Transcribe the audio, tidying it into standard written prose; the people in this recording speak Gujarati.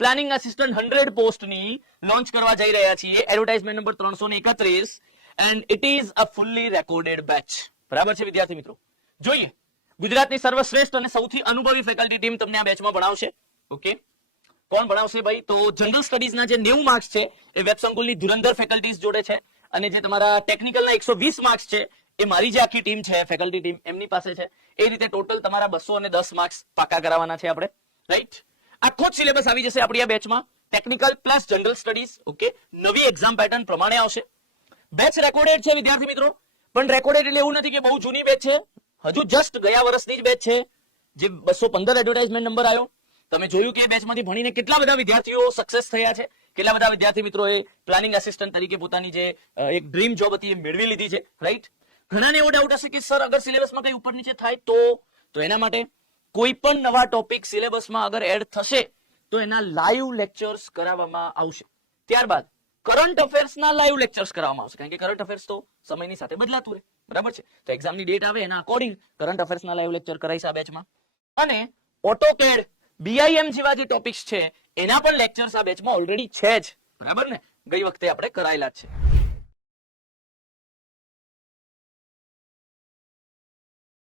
પ્લાનિંગ આસિસ્ટન્ટ 100 પોસ્ટની લોન્ચ કરવા જઈ રહ્યા છીએ. Advertisement number 331 and it is a fully recorded batch. બરાબર છે વિદ્યાર્થી મિત્રો? જોઈએ, ગુજરાતની સર્વશ્રેષ્ઠ અને સૌથી અનુભવી ફેકલ્ટી ટીમ તમને આ બેચમાં ભણાવશે. ઓકે, કોણ ભણાવશે ભાઈ? તો જનરલ સ્ટડીઝના જે 90 માર્ક્સ છે એ વેબ સંકુલની ધુરંધર ફેકલ્ટીઝ જોડે છે, અને જે તમારા ટેકનિકલના 120 માર્ક્સ છે એ મારી જે આખી ટીમ છે ફેકલ્ટી ટીમ એમની પાસે છે. એ રીતે ટોટલ તમારા 210 માર્ક્સ પાકા કરાવવાના છે આપણે, રાઈટ? આખો જ સિલેબસ આવી જશે આપણી આ બેચમાં, technical plus general studies. Okay, નવી એક્ઝામ પેટર્ન પ્રમાણે આવશે. બેચ રેકોર્ડેડ છે વિદ્યાર્થી મિત્રો, પણ રેકોર્ડેડ એટલે એવું નથી કે બહુ જૂની બેચ છે. હજુ જસ્ટ ગયા વર્ષની જ બેચ છે, જે 215 એડવર્ટાઇઝમેન્ટ નંબર આવ્યો. તમે જોયું કે બેચમાંથી ભણીને કેટલા બધા વિદ્યાર્થીઓ સક્સેસ થયા છે, કેટલા બધા વિદ્યાર્થી મિત્રોએ પ્લાનિંગ આસિસ્ટન્ટ તરીકે પોતાની જે એક ડ્રીમ જોબ હતી એ મેળવી લીધી છે, રાઈટ? ઘણાને એવો ડાઉટ હશે કે સર અગર સિલેબસમાં કઈ ઉપર નીચે થાય તો એના માટે કોઈ પણ નવા ટોપિક સિલેબસમાં અગર એડ થશે તો એના લાઈવ લેક્ચર્સ કરાવવામાં આવશે. ત્યારબાદ કરંટ અફેર્સના લાઈવ લેક્ચર્સ કરાવવામાં આવશે, કારણ કે કરંટ અફેર્સ તો સમયની સાથે બદલાતું રહે, બરાબર છે? તો એક્ઝામની ડેટ આવે એના અકોર્ડિંગ કરંટ અફેર્સના લાઈવ લેક્ચર કરાઈશ આ બેચમાં. અને ઓટોકેડ, બીઆઈએમ જેવા જે ટોપિક્સ છે એના પણ લેક્ચર્સ આ બેચમાં ઓલરેડી છે જ, બરાબર ને? ગઈ વખતે આપણે કરાયેલા જ છે.